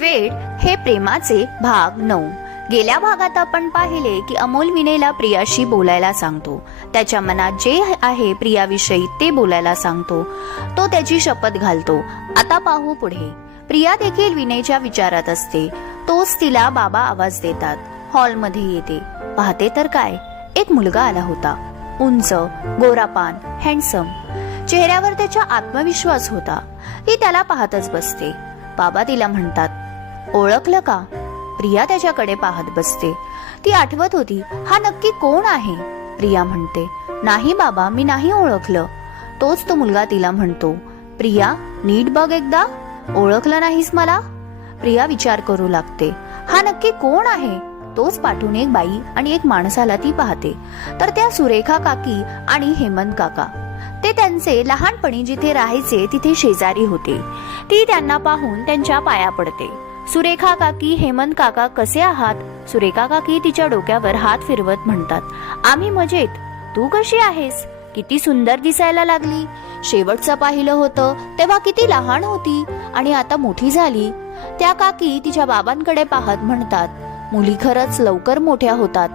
वेड हे प्रेमाचे भाग 9। गेल्या भागात आपण पाहिले की अमोल विनयला प्रियाशी बोलायला सांगतो। त्याच्या मनात जे आहे प्रियाविषयी ते बोलायला सांगतो। तो त्याची शपथ घालतो। आता पाहू पुढे। प्रिया देखील विनयच्या विचारात असते। तोच तिला बाबा आवाज देतात। हॉलमध्ये येते। पाहते तर काय, एक मुलगा आला होता। उंच, गोरापान, हँडसम। चेहऱ्यावर त्याचा आत्मविश्वास होता। ती त्याला पाहतच बसते। बाबा तिला म्हणतात, ओळखलं का? प्रिया त्याच्याकडे पाहत बसते। ती आठवत होती, हा नक्की कोण आहे? प्रिया म्हणते, नाही बाबा, मी नाही ओळखलं। तोच तो मुलगा तिला म्हणतो, प्रिया नीट बघ एकदा, ओळखलं नाहीस मला? प्रिया विचार करू लागते, हा नक्की कोण आहे? तोच पाठून एक बाई आणि एक माणसाला ती पाहते। तर त्या सुरेखा काकी आणि हेमंत काका। ते त्यांचे लहानपणी जिथे राहायचे तिथे शेजारी होते। ती त्यांना पाहून त्यांच्या पाया पडते। सुरेखा काकी, हेमंत काका कसे आहात? सुरेखा काकी तिच्या डोक्यावर हात फिरवत म्हणतात, आम्ही मजेत, तू कशी आहेस? किती सुंदर दिसायला लागली। शेवटचं पाहिलं होतं तेव्हा किती लहान होती आणि आता मोठी झाली। त्या काकी तिच्या बाबांकडे पाहत म्हणतात, मुली खरंच लवकर मोठ्या होतात।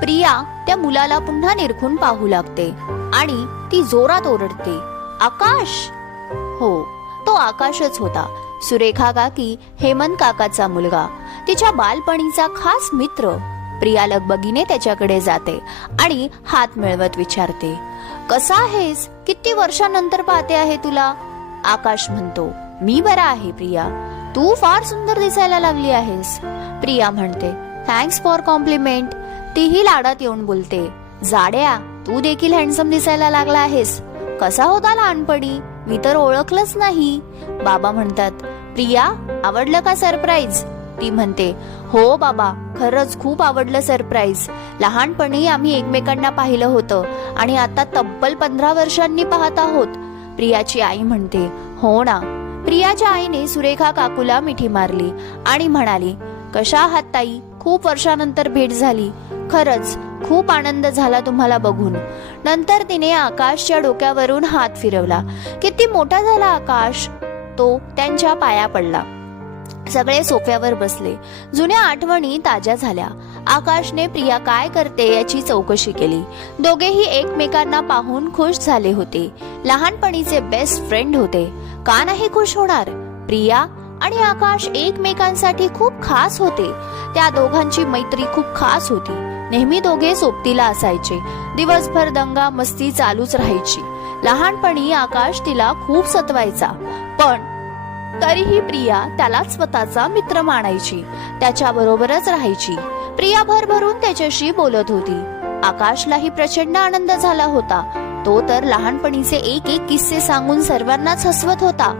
प्रिया त्या मुलाला पुन्हा निरखून पाहू लागते आणि ती जोरात ओरडते, आकाश! हो, तो आकाशच होता। सुरेखा काकी, हेमंत काकाचा मुलगा, तिच्या बालपणीचा खास मित्र। प्रिया लगबगीने त्याच्याकडे जाते आणि हात मिळवत विचारते, कसा आहेस? किती वर्षानंतर पाहते आहे तुला? आकाश म्हणतो, मी बरा आहे प्रिया, तू फार सुंदर दिसायला लागली आहेस। प्रिया म्हणते, थँक्स फॉर कॉम्प्लिमेंट। तीही लाडात येऊन बोलते, जाड्या, तू देखील हँडसम दिसायला लागला आहेस। कसा होता लहानपणी? मी तर ओळखलंच नाही। बाबा म्हणतात, प्रिया आवडलं का सरप्राईज? ती म्हणते, हो बाबा, खरंच खूप आवडलं सरप्राईज। लहानपणी आम्ही एकमेकांना पाहिलं होतं आणि आता तब्बल 15 वर्षांनी पाहत आहोत। प्रियाची आई म्हणते, हो ना। प्रियाच्या आईने सुरेखा काकूला मिठी मारली आणि म्हणाली, कशा आहात ताई? खूप वर्षानंतर भेट झाली। खरंच खूप आनंद झाला तुम्हाला बघून। नंतर तिने आकाशच्या डोक्यावरून हात फिरवला। किती मोठा झाला आकाश! तो त्यांच्या पाया पडला। सगळे सोफ्यावर बसले। जुन्या आठवणी ताज्या झाल्या। आकाशने प्रिया काय करते याची चौकशी केली। दोघेही एकमेकांना पाहून खुश झाले होते। लहानपणीचे बेस्ट फ्रेंड होते। का नाही खुश होणार? प्रिया आणि आकाश एकमेकांसाठी खूप खास होते। त्या दोघांची मैत्री खूप खास होती। नेहमी दोघे सोबतीला असायचे। दिवसभर दंगा मस्ती चालूच राहायची। लहानपणी आकाश तिला खूप सतवायचा, पण तरीही प्रिया त्याला स्वतःचा मित्र मानायची। त्याच्या बरोबरच राहायची। प्रिया भरभरून त्याच्याशी बोलत होती। आकाशलाही प्रचंड आनंद झाला होता। तो तर लहानपणीचे एक एक किस्से सांगून सर्वांनाच हसवत होता।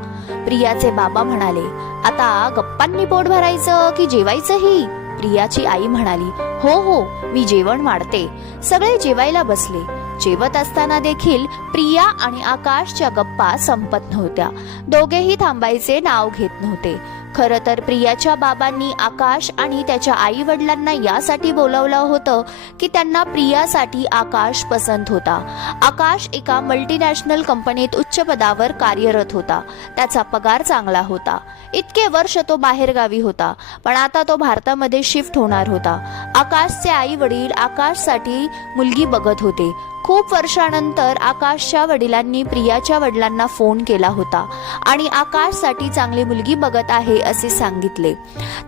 प्रियाचे बाबा म्हणाले, आता गप्पांनी पोट भरायचं की जेवायचंही? प्रियाची आई म्हणाली, हो हो, मी जेवण वाढते। सगळे जेवायला बसले। जेवत असताना देखील प्रिया आणि आकाशच्या गप्पा संपत नव्हत्या। दोघेही थांबायचे नाव घेत नव्हते। खरं तर प्रियाच्या बाबांनी आकाश आणि त्याच्या आई वडिलांना यासाठी बोलावलं होतं की त्यांना प्रियासाठी आकाश पसंत होता। आकाश एका मल्टीनॅशनल कंपनीत उच्च पदावर कार्यरत होता। त्याचा पगार चांगला होता। इतके वर्ष तो बाहेरगावी होता, पण आता तो भारतामध्ये शिफ्ट होणार होता। आकाशचे आई वडील आकाशसाठी मुलगी बघत होते। खूप वर्षानंतर आकाशच्या वडिलांनी प्रियाच्या वडिलांना फोन केला होता आणि आकाशसाठी चांगली मुलगी बघत आहे असे सांगितले।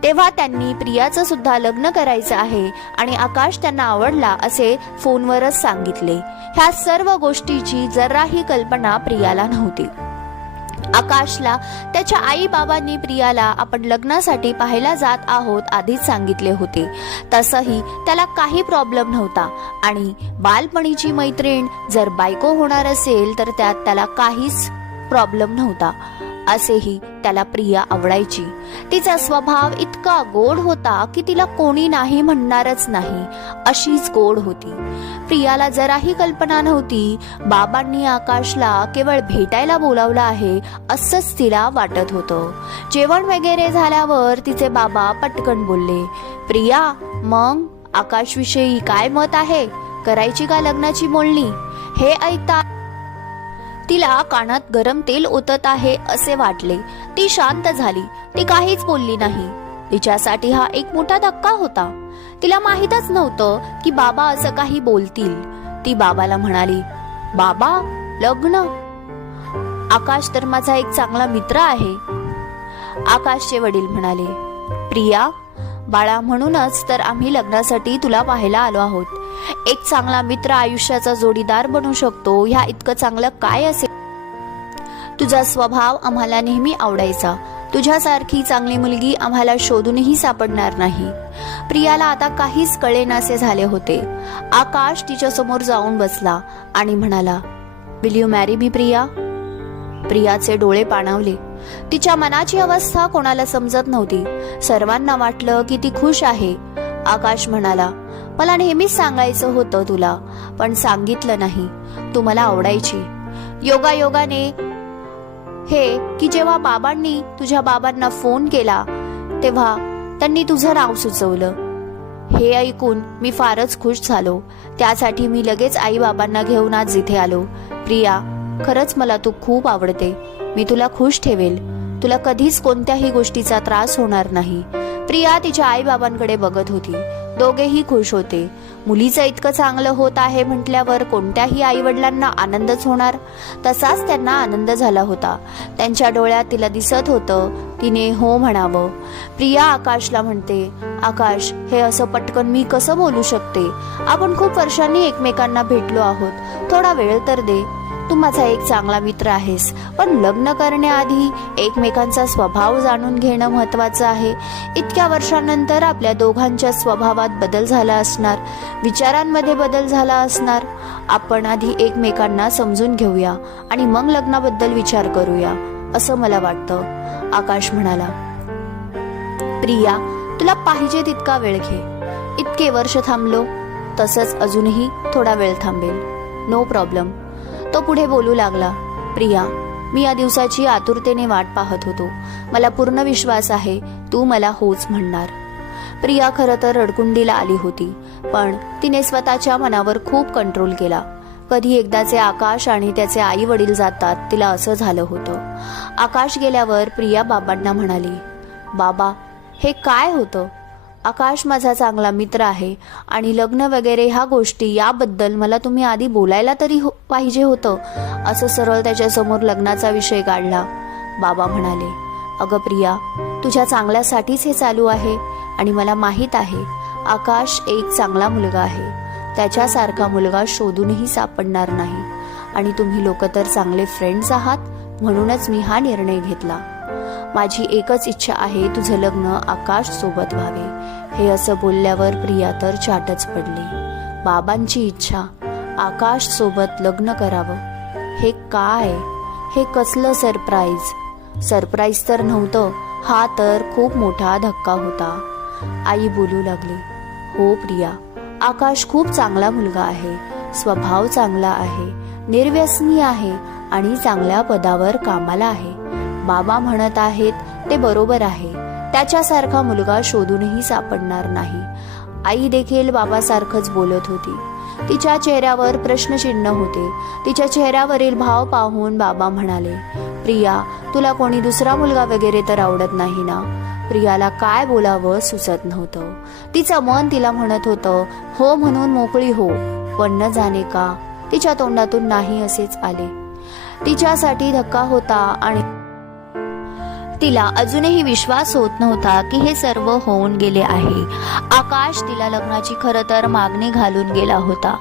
तेव्हा त्यांनी प्रियाचं सुद्धा लग्न करायचं आहे आणि आकाश त्यांना आवडला असे फोनवरच सांगितले। ह्या सर्व गोष्टीची जराही कल्पना प्रियाला नव्हती। आकाशला त्याच्या आई बाबांनी प्रियाला आपण लग्नासाठी पाहायला जात आहोत आधीच सांगितले होते। तसंही त्याला काही प्रॉब्लेम नव्हता आणि बालपणीची मैत्रीण जर बायको होणार असेल तर त्यात त्याला काहीच प्रॉब्लेम नव्हता। असेही त्याला प्रिया आवडायची। तिचा स्वभाव इतका गोड होता की तिला कोणी नाही म्हणणारच नाही, अशीच गोड होती। प्रियाला जराही कल्पना नव्हती बाबांनी आकाशला केवळ भेटायला बोलावलं आहे असंच तिला वाटत होतं। जेवण वगैरे झाल्यावर तिचे बाबा पटकन बोलले, प्रिया, मग आकाशविषयी काय मत आहे? करायची का लग्नाची बोलणी? हे ऐकता तिला कानात गरम तेल ओतत आहे असे वाटले. ती शांत झाली. ती काहीच बोलली नाही. तिच्यासाठी हा एक मोठा धक्का होता. तिला माहीतच नव्हतं की बाबा असं काही बोलतील. ती बाबाला म्हणाली, बाबा, लग्न? आकाश तर माझा एक चांगला मित्र आहे. आकाशचे वडील म्हणाले, प्रिया बाळा, म्हणूनच तर आम्ही लग्नासाठी तुला पाहायला आलो आहोत. एक चांगला मित्र आयुष्याचा जोडीदार बनू शकतो, ह्या इतकं चांगलं काय असेल? तुझा स्वभाव आम्हाला नेहमी आवडायचा. तुझ्यासारखी चांगली मुलगी आम्हाला शोधूनही सापडणार नाही. प्रियाला आता काहीच कळेनासे झाले होते. आकाश तिच्या समोर जाऊन बसला आणि म्हणाला, will you marry me Priya? प्रियाचे डोळे पाणावले. तिच्या मनाची अवस्था कोणाला समजत नव्हती. सर्वांना वाटलं की ती खुश आहे. आकाश म्हणाला, मला नेहमीच सांगायचं होतं तुला, पण सांगितलं नाही. तू मला आवडायची. योगायोगाने हे की जेव्हा बाबांनी तुझ्या बाबांना फोन केला तेव्हा त्यांनी तुझं नाव सुचवलं. हे ऐकून मी फारच खुश झालो. त्यासाठी मी लगेच आई बाबांना घेऊन आज इथे आलो. प्रिया, खरंच मला तू खूप आवडते. मी तुला खुश ठेवेल. तुला कधीच कोणत्याही गोष्टीचा त्रास होणार नाही. प्रिया तिच्या आई बाबांकडे बघत होती. दोघेही खुश होते. मुलीचं इतकं चांगलं होत आहे म्हटल्यावर कोणत्याही आई वडिलांना आनंदच होणार. तसाच त्यांना आनंद झाला होता. त्यांच्या डोळ्यात तिला दिसत होतं तिने हो म्हणावं. प्रिया आकाशला म्हणते, आकाश, हे असं पटकन मी कसं बोलू शकते? आपण खूप वर्षांनी एकमेकांना भेटलो आहोत. थोडा वेळ तर दे. तू माझा एक चांगला मित्र आहेस, पण लग्न करण्याआधी एकमेकांचा स्वभाव जाणून घेणं महत्वाचं आहे. इतक्या वर्षांनंतर आपल्या दोघांच्या स्वभावात बदल झाला असणार, विचारांमध्ये बदल झाला असणार. आपण आधी एकमेकांना समजून घेऊया आणि मग लग्नाबद्दल विचार करूया, असं मला वाटतं. आकाश म्हणाला, प्रिया, तुला पाहिजे तितका वेळ घे. इतके वर्ष थांबलो, तसंच अजूनही थोडा वेळ थांबेल. No problem. तो पुढे बोलू लागला, प्रिया, मी या दिवसाची आतुरतेने वाट पाहत होतो. मला पूर्ण विश्वास आहे तू मला होच म्हणणार. प्रिया खरं तर रडकुंडीला आली होती, पण तिने स्वतःच्या मनावर खूप कंट्रोल केला. कधी एकदाचे आकाश आणि त्याचे आई वडील जातात तिला असं झालं होतं. आकाश गेल्यावर प्रिया बाबांना म्हणाली, बाबा, हे काय होतं? आकाश माझा चांगला मित्र आहे आणि लग्न वगैरे ह्या गोष्टी याबद्दल मला तुम्ही आधी बोलायला तरी पाहिजे होतं. असं सरळ त्याच्या समोर लग्नाचा विषय काढला. बाबा म्हणाले, अगं प्रिया, तुझ्या चांगल्यासाठीच हे चालू आहे आणि मला माहित आहे आकाश एक चांगला मुलगा आहे. त्याच्यासारखा मुलगा शोधूनही सापडणार नाही आणि तुम्ही लोक तर चांगले फ्रेंड्स आहात, म्हणूनच मी हा निर्णय घेतला. माझी एकच इच्छा आहे तुझं लग्न आकाश सोबत व्हावे. हे असं बोलल्यावर प्रिया तर चाटच पडली. बाबांची इच्छा, आकाश सोबत लग्न करावं. हे काय? हे कसलं सरप्राईज? सरप्राईज तर नव्हतं, हा तर खूप मोठा धक्का होता. आई बोलू लागली, हो प्रिया, आकाश खूप चांगला मुलगा आहे. स्वभाव चांगला आहे, निर्व्यसनी आहे आणि चांगल्या पदावर कामाला आहे. बाबा म्हणत आहेत ते बरोबर आहे. त्याच्यासारखा मुलगा शोधूनही सापडणार नाही. आई देखील बाबासारखंच बोलत होती. तिच्या चेहऱ्यावर प्रश्नचिन्ह होते. तिच्या चेहऱ्यावरील भाव पाहून बाबा म्हणाले, प्रिया, तुला कोणी दुसरा मुलगा वगैरे तर आवडत नाही ना? प्रियाला काय बोलावं सुचत नव्हतं. तिचं मन तिला म्हणत होतं हो म्हणून मोकळी हो, पण न जाणे का तिच्या तोंडातून नाही असेच आले. तिच्यासाठी धक्का होता आणि तिला अजूनही विश्वास होत नव्हता की हे सर्व होऊन गेले आहे. आकाश तिला लग्नाची खरं तर मागणी घालून गेला होता.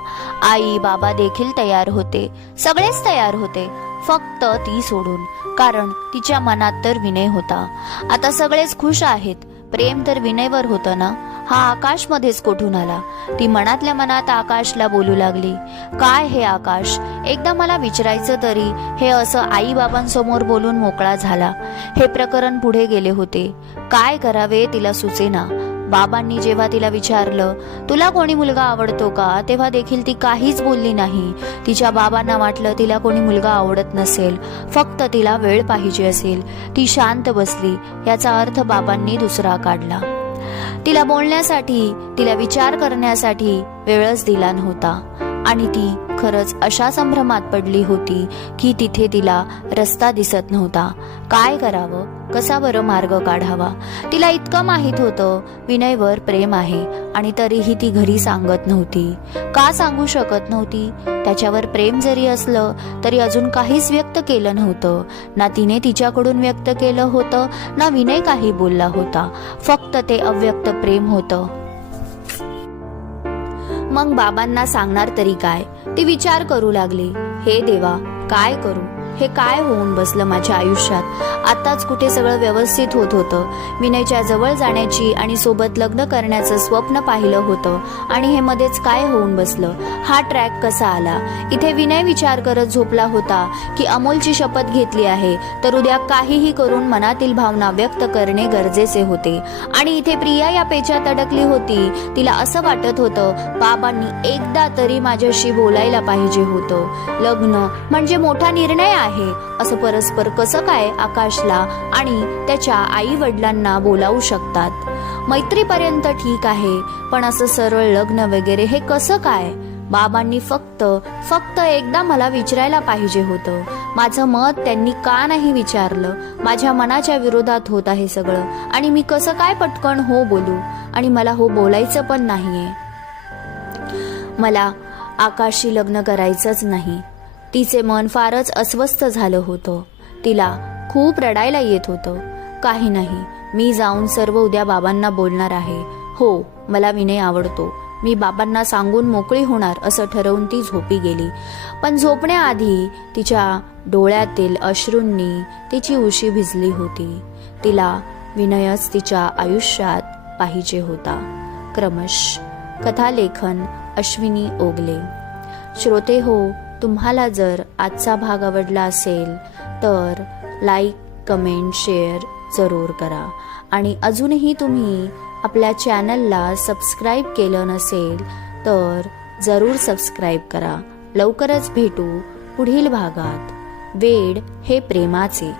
आई बाबा देखील तयार होते. सगळेच तयार होते, फक्त ती सोडून. कारण तिच्या मनात तर विनय होता. आता सगळेच खुश आहेत, प्रेम तर विनयवर होतं ना. हा आकाश मध्येच कोठून आला? ती मनातल्या मनात आकाशला बोलू लागली, काय हे आकाश, एकदा मला विचारायचं तरी. हे असं आई बाबांसमोर बोलून मोकळा झाला. हे प्रकरण पुढे गेले होते. काय करावे तिला सुचेना. बाबांनी जेव्हा तिला विचारलं तुला कोणी मुलगा आवडतो का, तेव्हा देखील ती काहीच बोलली नाही. तिच्या बाबांना वाटलं तिला कोणी मुलगा आवडत नसेल, फक्त तिला वेळ पाहिजे असेल. ती शांत बसली. याचा अर्थ बाबांनी दुसरा काढला. तिला बोलण्यासाठी, तिला विचार करण्यासाठी वेळच दिला नव्हता आणि ती खरंच अशा संभ्रमात पडली होती की तिथे तिला रस्ता दिसत नव्हता. काय करावं, कसा बरं मार्ग काढावा. तिला इतकं माहीत होतं विनयवर प्रेम आहे आणि तरीही ती घरी सांगत नव्हती. का सांगू शकत नव्हती? त्याच्यावर प्रेम जरी असलं तरी अजून काहीच व्यक्त केलं नव्हतं. ना तिने तिच्याकडून व्यक्त केलं होतं, ना विनय काही बोलला होता. फक्त ते अव्यक्त प्रेम होतं. मग बाबांना सांगणार तरी काय? ती विचार करू लागली. हे देवा, काय करू? हे काय होऊन बसलं माझ्या आयुष्यात? आताच कुठे सगळं व्यवस्थित होत होतं. विनयच्या जवळ जाण्याची आणि सोबत लग्न करण्याचं स्वप्न पाहिलं होतं आणि हे मध्येच काय होऊन बसलं? हा ट्रॅक कसा आला? इथे विनय विचार करत झोपला होता की अमोलची शपथ घेतली आहे तर उद्या काहीही करून मनातील भावना व्यक्त करणे गरजेचे होते. आणि इथे प्रिया या पेचात अडकली होती. तिला असं वाटत होतं बाबांनी एकदा तरी माझ्याशी बोलायला पाहिजे होतं. लग्न म्हणजे मोठा निर्णय आहे असं परस्पर कसं काय आकाशला आणि त्याच्या आई वडिलांना बोलावू शकतात? मैत्रीपर्यंत ठीक आहे, पण असं सरळ लग्न वगैरे हे कसं काय? बाबांनी फक्त एकदा मला विचारायला पाहिजे होतं. माझं मत त्यांनी का नाही विचारलं? माझ्या मनाच्या विरोधात होत आहे सगळं आणि मी कसं काय पटकन हो बोलू? आणि मला हो बोलायचं पण नाहीये. मला आकाशशी लग्न करायचंच नाही. तिचे मन फारच अस्वस्थ झालं होतं. तिला खूप रडायला येत होतं. काही नाही, मी जाऊन सर्व उद्या बाबांना बोलणार आहे. हो, मला विनय आवडतो. मी बाबांना सांगून मोकळी होणार असं ठरवून ती झोपी गेली. पण झोपण्याआधी तिच्या डोळ्यातील अश्रूंनी तिची उशी भिजली होती. तिला विनयच तिच्या आयुष्यात पाहिजे होता. क्रमश कथालेखन अश्विनी ओगले. श्रोते हो, तुम्हाला जर आजचा भाग आवडला असेल तर लाईक, कमेंट, शेअर जरूर करा. आणि अजूनही तुम्ही आपल्या चॅनलला सबस्क्राईब केलं नसेल तर जरूर सबस्क्राईब करा. लवकरच भेटू पुढील भागात. वेड हे प्रेमाचे.